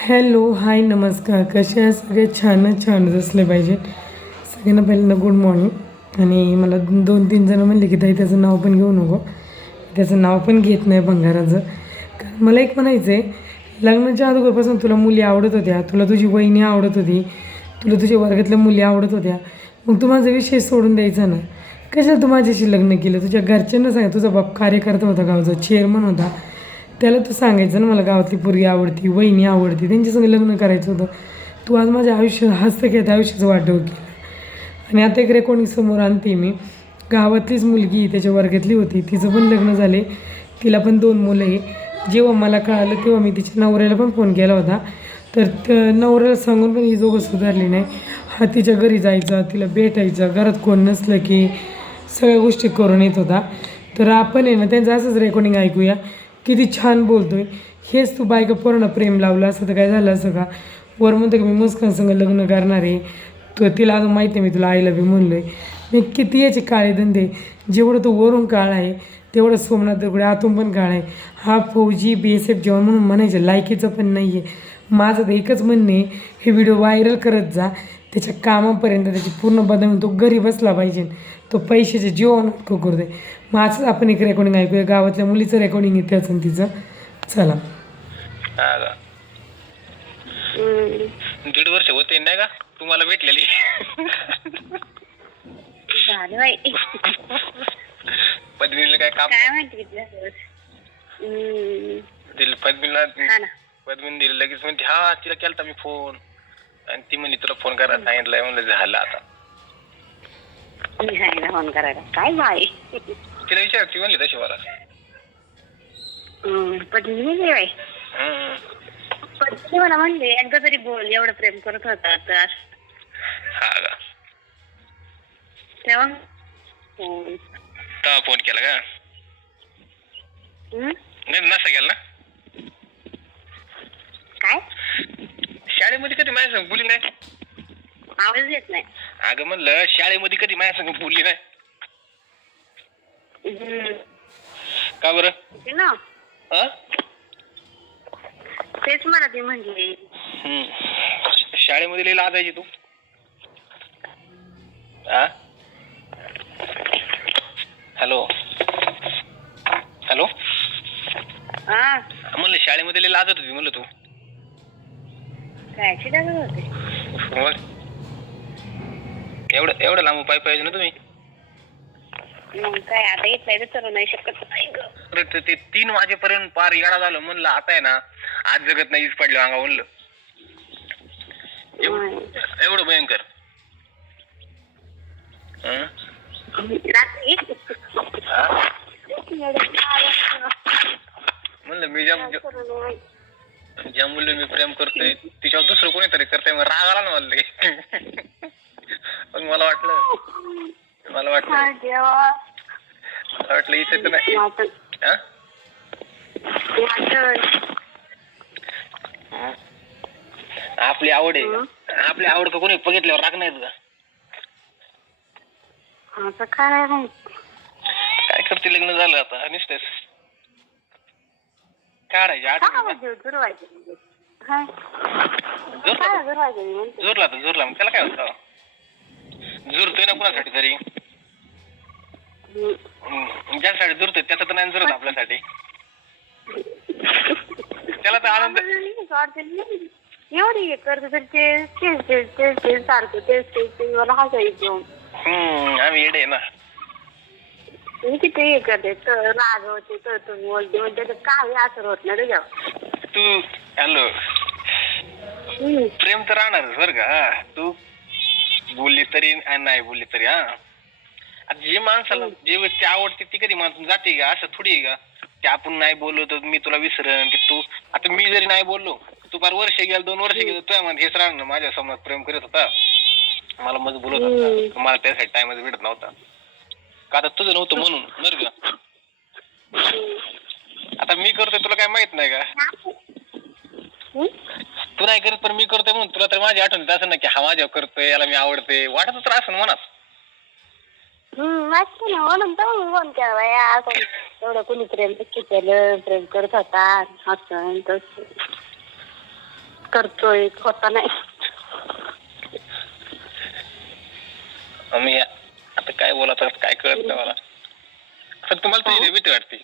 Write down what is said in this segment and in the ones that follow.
Hello hi नमस्कार. कसे आहे सगळे? छानच छानच असले पाहिजे. सगळ्यांना पहिल्यांदा गुड मॉर्निंग. आणि मला दोन तीन जण म्हणले की ताई त्याचं नाव पण घेऊ नको. त्याचं नाव पण घेत नाही भंगाराचं कारण मला एक म्हणायचं आहे लग्नाच्या अगोदरपासून तुला मुली आवडत होत्या. तुला तुझी वहिनी आवडत होती. तुला तुझ्या वर्गातल्या मुली आवडत होत्या. मग तू माझा विषय सोडून द्यायचा ना? कशाला तू माझ्याशी लग्न केलं? तुझ्या घरच्यांना सांग. तुझा बाप कार्यकर्ता होता गावचा चेअरमन होता. त्याला तू सांगायचं ना मला गावातली पोरगी आवडती वहिनी आवडती त्यांच्यासंग लग्न करायचं होतं. तू आज माझ्या आयुष्य हस्तखेत आयुष्याचं वाटव केलं. आणि आता एक रेकॉर्डिंग समोर आणते मी. गावातलीच मुलगी त्याच्या वर्गातली होती. तिचं पण लग्न झाले. तिला पण दोन मुलं आहे. जेव्हा मला कळालं तेव्हा मी तिच्या नवऱ्याला पण फोन केला होता. तर त्या नवऱ्याला सांगून पण ही जोगं सुधारली नाही. हा तिच्या घरी जायचा तिला भेटायचा घरात कोण नसलं की सगळ्या गोष्टी करून येत होता. तर आपण आहे ना त्यांचं असंच रेकॉर्डिंग ऐकूया. किती छान बोलतोय. हेच तू बायका पूर्ण प्रेम लावलं असं तर काय झालं असं का? वर म्हणतो की मी मुस्कान संग लग्न करणार आहे. तो तिला अजून माहीत नाही मी तुला आईला बी आहे मी किती याचे काळे धंदे. जेवढं तो वरून काळ आहे तेवढं सोमनाथ दगडे आतून पण काळ आहे. हा फौजी बी एस एफ जवान म्हणून म्हणायचं लायकीचं पण नाही आहे माझं तर एकच म्हणणे आहे, हे व्हिडिओ व्हायरल करत जा. त्याच्या कामापर्यंत त्याची पूर्ण बदल तो घरी बसला पाहिजे. तो पैशाचे जीवन नको करू दे मग असंच आपण एक रेकॉर्डिंग ऐकूया. गावातल्या मुलीचं रेकॉर्डिंग येते असं तिचं. चला. दीड वर्ष होते नाही का? तुम्हाला भेटलेली. झालं बाई. पद्मीला काय काम काय माहिती किती झालं हम्म, दिलं पद्मीला हा ना. पद्मीने दिलं. लगेच म्हणते हा तिला केलता मी फोन आणि ती म्हणली तुला फोन करायला सांगितलंय. म्हणलं झालं आता. निघायला फोन करायला. काय बाई? तिला विचार ती म्हणली तशी मला. हम्म, पत्नी नाही बाई. हम्म. पत्नी मला म्हणले एकदा तरी बोल एवढं प्रेम करत होता तर. हा का? तेव्हा हम्म, तेव्हा फोन केला का? हम्म, नाही नसा केला ना काय शाळेमध्ये कधी माझ्या संग बोलली नाही? आवाज येत नाही. अगं म्हणलं शाळेमध्ये कधी माझ्या संग बोलली नाही? हम्म, का बरं? ते ना. हा तेच मला ती म्हणली. हम्म. शाळेमध्ये लई लाजायची तू. हा हॅलो. हॅलो. हा म्हणलं शाळेमध्ये लई लाजत होती म्हणलं तू. काय शिकत होते. मग एवढं एवढं लांब पाय पाहिजे ना तुम्ही? मग काय आता इथलं तर नाही शकत नाही ग. अरे ते- ते तीन वाजेपर्यंत पार येडा झालं म्हणलं आता आहे ना आज जगत नाही पडलं अंगा म्हणलं. एवढं एवढं भयंकर. हं? रात्री हा? म्हणलं मी ज्या ज्या- ज्या मुलं मी प्रेम करतोय तिच्यावर दुसरं कोणीतरी करतोय मग राग आला ना मला. मग मला वाटलं मला वाटलं. हा, देवा. मला वाटलं इथे तर नाही. हा? आपली आवड आहे. आपली आवड का कोणी बघितल्यावर राग नाही का काय करते लग्न झालं आता? निसतेस काढायची काय आठवण म्हणजे दुर्वायचे? काय? जोरला काय दुर्वायचे मी म्हणते? जोरला तर जोरला. मग त्याला काय होतं? जुरतोय ना कुणासाठी तरी? हम्म. ज्यासाठी जुरतोय त्याचा तर नाही जुरत आपल्यासाठी. त्याला तर आनंद एवढी हे करतो तर तेच तेच तेच तेच सारखं तेच तेच तेच मला हसायचं. हम्म आम्ही येडे आहे ना. मी किती हे करते तर रागवते तर तुम्ही बोलते म्हणजे त्याचं काही असर होत नाही त्याच्यावर तू हॅलो. हम्म. प्रेम तर राहणारच बरं का हा. तू बोलली तरी आणि नाही बोलली तरी हा? आता जे माणसाला जे व्यक्ती आवडते ती कधी माणूस जाते का? असं थोडी आहे का? ते आपण नाही बोललो तर मी तुला विसरण की तू आता मी जरी नाही बोललो तू फार वर्ष गेलं दोन वर्ष गेलं तुझ्या मध्ये हेच राहणार माझ्यासमोर प्रेम करत होता. मला मग बोलत होता. मला त्यासाठी टाइमच भेटत नव्हता. का आता तुझं नव्हतं म्हणून बरं का? आता मी करतोय तुला काय माहीत नाही का? तू नाही करत पण मी करतोय म्हणून तुला तर माझी आठवण येत असं ना की हा माझ्या करतोय याला मी आवडते वाटत तर असं मनात. वाटतं ना म्हणून तर मग फोन केला बाया असं एवढं कुणी प्रेम नक्की केलं प्रेम करत होता असं तसं. करतोय होता नाही. मी काय बोलत आहे, काय कळत नाही मला. पण तुम्हाला तुझी भीती वाटते.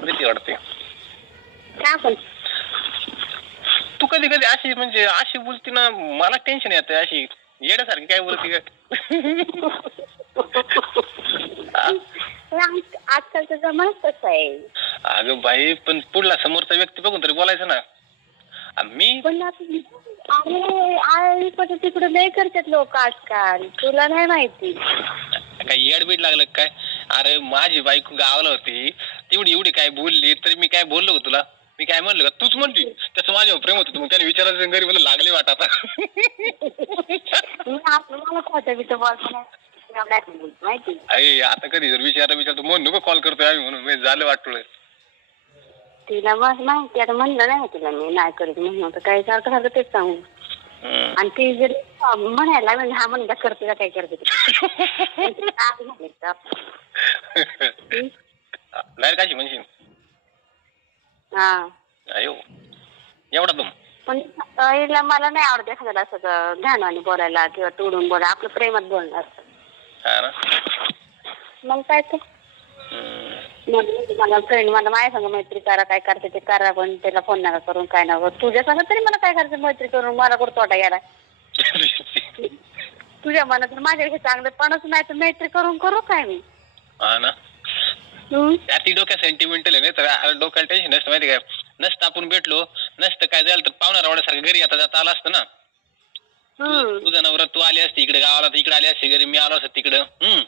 भीती वाटते. तू कधी कधी अशी म्हणजे अशी बोलती ना मला टेन्शन येतं अशी. येण्यासारखी काय बोलती का आजकालचा जमाना तसा आहे. अगं बाई पण पुढला समोरचा व्यक्ती बघून तरी बोलायचं ना. मी पण अरे आई पण तिकडे लय करतात लोक आजकाल. तुला नाही माहिती. काय येडबीड लागलं का काय? अरे माझी बायको गावाला होती. तेवढी एवढी काय बोलली तरी मी काय बोललो का तुला? मी काय म्हणलं का? तूच म्हणली त्याचं माझ्यावर प्रेम होतं. मग त्याने विचारायचं घरी मला लागले वाट आता. मी आपलं मला खोटं बिटं बोलतो नाही एवढं नाही बोलत, माहिती. अरे आता कधी जर विचारा विचारतो म्हणून नको कॉल करतोय आम्ही म्हणून. मी झालं वाटलं तिला मग माहिती आता म्हणलं नाही तिला मी नाही करीत म्हणून आता काय सारखं सारखं तेच सांगू हम्म. आणि ती जर म्हणायला म्हणजे हा म्हणता करते का काय करते ते. काय झालं तर. नाही काशी म्हणशील हा अयो एवढा तुम पण हिला मला नाही आवडत एखाद्याला असं ध्यानाने बोलायला किंवा तोडून बोला आपलं प्रेमात बोलणं असतं हा ना मग काय तर हम्म. मला फ्रेंड मला माझ्या संग मैत्री करा काय करते ते करा पण त्याला फोन नका करून काय नका तुझ्या संग तरी मला काय करायचं मैत्री करून मला कुठं तोटा गेला तुझ्या मनात माझ्यापेक्षा चांगलं पणच नाही तर मैत्री करून करू काय मी? हा ना. हम्म? त्या ती डोक्या सेंटिमेंटल आहे नाही तर आ- डोक्याला टेन्शन नसतं माहिती काय नसतं आपण भेटलो नसतं काय झालं तर पाहुणा रावड्यासारखं घरी आता जाता आलं असतं ना. हम्म. तुझा नवरा तू आली असती इकडे गावाला तर इकडे आली असती घरी मी आलो असतो तिकडं. हम्म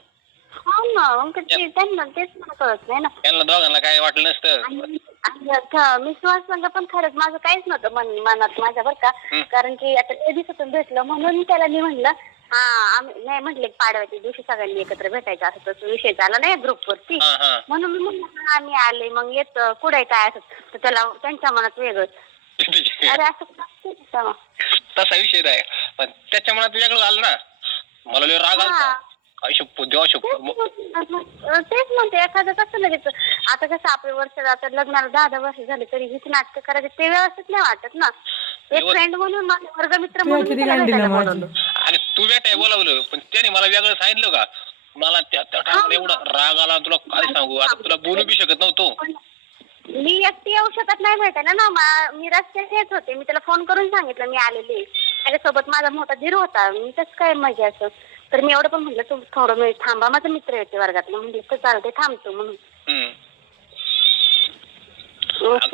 ना मग ते त्यांना तेच मला कळत नाही ना. त्यांना दोघांना काय वाटलं नसतं. आणि आणि थ- मी सुहास संग पण खरंच माझं काहीच नव्हतं मन मनात माझ्या बरं का. कारण की आता ते दिवसातून भेटलं म्हणून त्याला मी म्हणलं हा आम्ही नाही म्हटले पाडव्याच्या दिवशी सगळ्यांनी एकत्र भेटायचं असं तसं विषय झाला नाही ग्रुप वरती. हा हा. म्हणून मी म्हणलं हा मी आले मग येत कुठे काय असं. तर त्याला त्यांच्या मनात वेगळंच अरे असं का असतं? तसा विषय नाही. पण त्याच्या मनात वेगळं झालं ना. मला लय राग आलता. हा. आई शप्पो देवा तेच म्हणते- तेच म्हणते एखादं कसं लगेच आता कसं आपले वर्ष आता लग्नाला दहा दहा वर्ष झाले तरी हीच नाटकं करायचे ते व्यवस्थित नाही वाटत ना. एक फ्रेंड म्हणून माझे वर्गमित्र तुला म्हणून मी त्याला गांडीला भेटायला माझी बोलावलं. पण त्याने मला वेगळं सांगितलं का? मला त्या त्या टायमाला एवढा राग आला तुला काय सांगू? आता तुला बोलू बी शकत नव्हतो. पण मी एकटी येऊ शकत नाही भेटायला ना मा- मी रस्त्यात येत होते मी त्याला फोन करून सांगितलं मी आलेली त्याच्यासोबत माझा मोठा धीर होता मी कसं काय मजा असं तर मी एवढं पण म्हटलं तू थोडं वेळ थांबा माझा मित्र येते वर्गातला म्हणलं तर चालते थांबतो म्हणून. हम्म.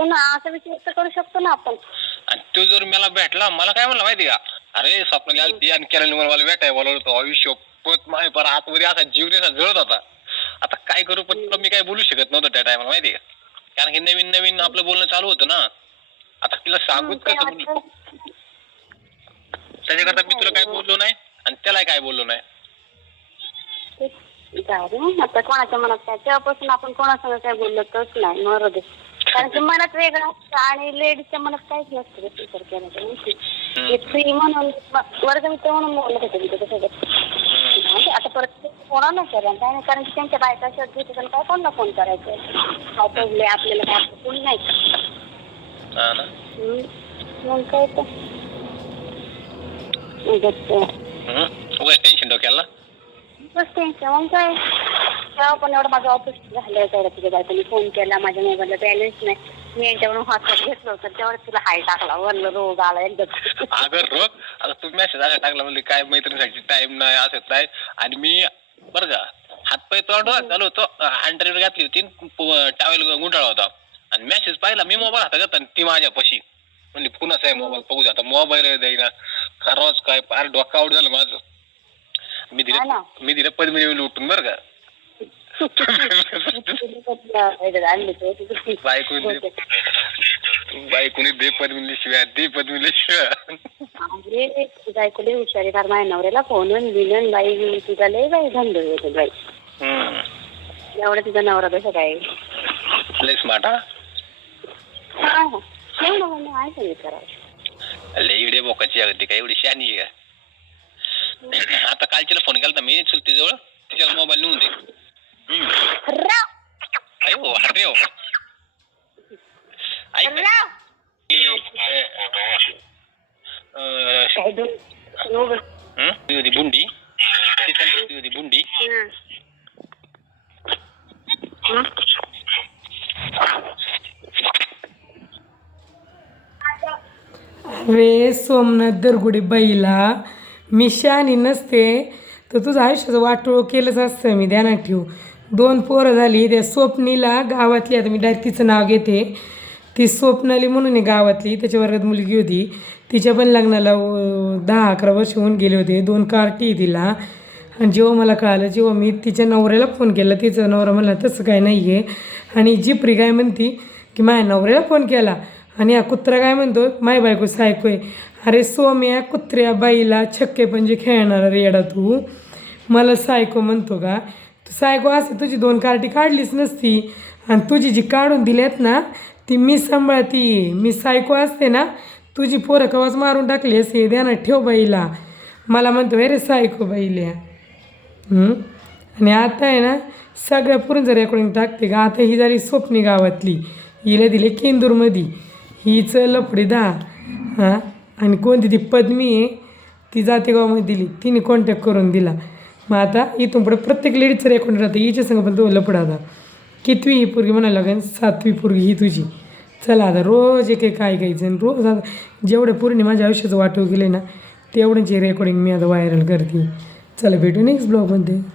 ना असा विचार तर करू शकतो ना आपण. आणि तो जर मला भेटला मला काय म्हणला माहिती का? अरे स्वप्नाली आलती आणि केरळ मला भेटाय बोलावलं होतं आयुष्य पत माय पर आतमध्ये असा जीव असा जळत होता. आता काय करू पण तुला मी काय बोलू शकत नव्हतं त्या टायमाला माहिती का? कारण की नवीन नवीन आपलं बोलणं चालू होतं ना. आता तिला सांगूच कसं बोलू? त्याच्याकरता मी तुला काय बोललो नाही? आणि त्याला काय बोललो नाही? आता कोणाच्या मनात काय? तेव्हापासून आपण कोणासंग काय बोललो तोच नाही. मरू दे. कारण की मनात वेगळं असतं आणि लेडीजच्या मनात काहीच नसतं रे विचार केला हम्म. फ्री म्हणून वर्गमित्र म्हणून बोलत होते मी त्याच्यासोबत? आता परत कोणा नाही करेन काय नाही कारण की त्यांच्या बायका शर्ट घेते काय कोणाला फोन करायचं काय पडले आपल्याला काय आपलं कोणी नाही ना. हम्म. मग काय तर. हम्म. उगाच टेन्शन डोक्याला बस टेन्शन मग काय तेव्हा पण एवढं माझं ऑफिस झालं तेवढं तुझ्या बायकोनी फोन केला माझ्या मोबाईलला बॅलन्स नाही मी यांच्याकडून घेतलं होतं तेवढं तुला हाय टाकला वरलं रोग आला एकदम अगं रोग आता तू मेसेज असा टाकला म्हणजे काय मैत्रिणीसाठी टाइम नाही असत नाही आणि मी बरं का हातपाय तोंड चालू होतो अंडरवेअर घातली होती टावेल गुंडाळा होता आणि मेसेज पाहिला मी मोबाईल हातात घेतला आणि ती माझ्या पशी म्हणजे कुणाचा आहे मोबाईल बघू दे आता मोबाईल देईना खरंच काय फार डोका आउट झालं माझं. मी हा ना. दिले मी दिले पद्मिनी लुटून बरं का. बायकोनी दे बायकोनी दे पद्मिनी शिव्या दे पद्मिनी शिव्या अरे बायको लई हुशारी कारण माझ्या नवऱ्याला फोन बिलन बाई तुझा लय बाई धंदो येतो बाई. हम्म. एवढा तुझा नवरा कसं काय? लय स्मार्ट हा. हा हा. एवढं म्हणून आहे का विचारावं लय बोकाची अगदी काय एवढी शहाणी आहे आता काल तिला फोन केला मी चुलतीजवळ तिच्याला मोबाईल नेऊन दे. हो, हो. बुंडी? बुंडी? अरे सोमनाथ दरगुडे बाईला मी शहाणी नसते तर तुझं आयुष्याचं वाटोळ केलंच असतं मी ध्यानात ठेवू. दोन पोरं झाली त्या स्वप्नीला गावातली आता मी डायरेक्ट तिचं नाव घेते. ती स्वप्नाली म्हणून आहे गावातली त्याच्या वर्गात मुलगी होती. तिच्या पण लग्नाला दहा अकरा वर्ष होऊन गेले होते. दोन कार्टी तिला. आणि जेव्हा मला कळालं जेव्हा मी तिच्या नवऱ्याला फोन केला तिचा नवरा म्हणला तसं काय नाही आहे आणि जिप्री काय म्हणती की माझ्या नवऱ्याला फोन केला. आणि हा कुत्रा काय म्हणतो? माय बायको सायकोय. अरे सोम्या कुत्र्या बाईला छक्के पंजे खेळणार रेडा तू. मला सायको म्हणतो का? तू सायको असं तुझी दोन कार्टी काढलीच नसती. आणि तुझी जी काढून दिल्यात ना ती मी सांभाळती. मी सायको असते ना तुझी पोरं कवाच मारून टाकली असे ध्यानात ठेव बाईला. मला म्हणतो अरे सायको बाईल्या आणि आता आहे ना सगळ्या पुरींचं रेकॉर्डिंग टाकते का आता ही झाली स्वप्नी गावातली. हिला दिले केंदूरमध्ये. हिचं लफडीदा हां? आणि कोणती ती पद्मी आहे? ती जातेगावमध्ये दिली. तिने कॉन्टॅक्ट करून दिला. मग आता इथून पुढे प्रत्येक लेडीजचं रेकॉर्डिंग राहतं. हिच्या संग पण तो लफडा आता कितवी ही पोरगी म्हणायला लागेल? सातवी पोरगी ही तुझी. चला आता रोज एक एक काय गायचं आणि रोज आता जेवढे पूर्ण माझ्या आयुष्याचं वाटव गेले ना तेवढ्यांची रेकॉर्डिंग मी आता व्हायरल करते. चला भेटू नेक्स्ट ब्लॉगमध्ये